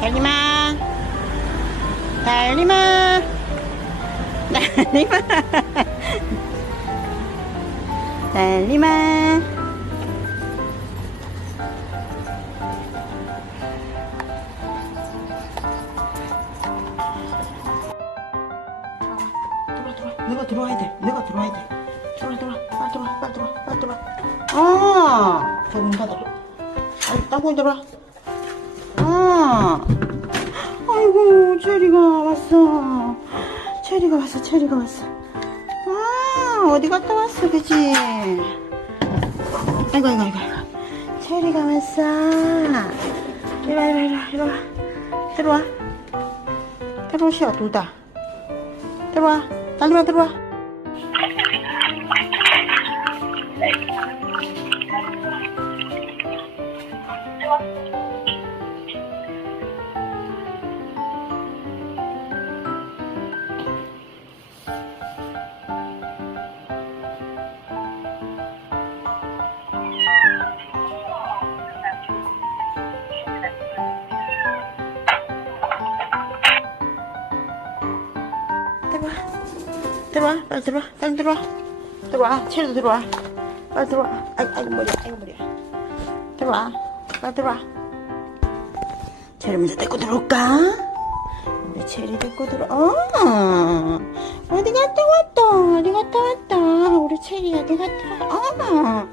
달리마 달리마 달리마 달리마. 너가 들어와야 돼. 너가 들어와야 돼. 들어와 들어와. 빨리 들어와 빨리 들어와 빨리 들어와. 어. 저문 닫아. 빨리 땅콩이 들어와 아, 아이고, 체리가 왔어. 체리가 왔어, 체리가 왔어. 아, 어디 갔다 왔어, 그지? 아이고, 아이고, 아이고. 체리가 왔어. 이리 와, 이리 와, 이리 와. 들어와. 들어오시오, 둘 다. 들어와. 와, 들어와. 들어와. 들어와. 빨리 들어와. 빨리 들어와. 들어와. 체리도 들어와. 빨리 들어와. 아이, 아이고, 머리야. 아이고, 머리야. 들어와. 빨리 들어와. 체리 먼저 데리고 들어올까? 우리 체리 데리고 들어. 어. 어디 갔다 왔다. 어디 갔다 왔다. 우리 체리 어디 갔다 왔다. 어.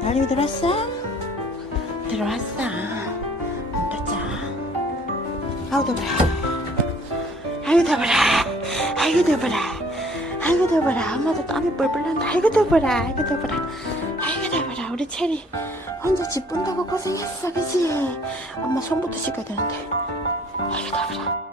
달리고 들어왔어? 들어왔어. 문 닫자. 아우 아이고 더워라. 아이고 더워라. 아이고 더워라. 엄마도 땀이 뻘뻘 난다. 아이고 더워라. 아이고 더워라. 아이고 더워라. 우리 체리 혼자 집 분다고 고생했어 그지? 엄마 손부터 씻어야 되는데. 아이고 더워라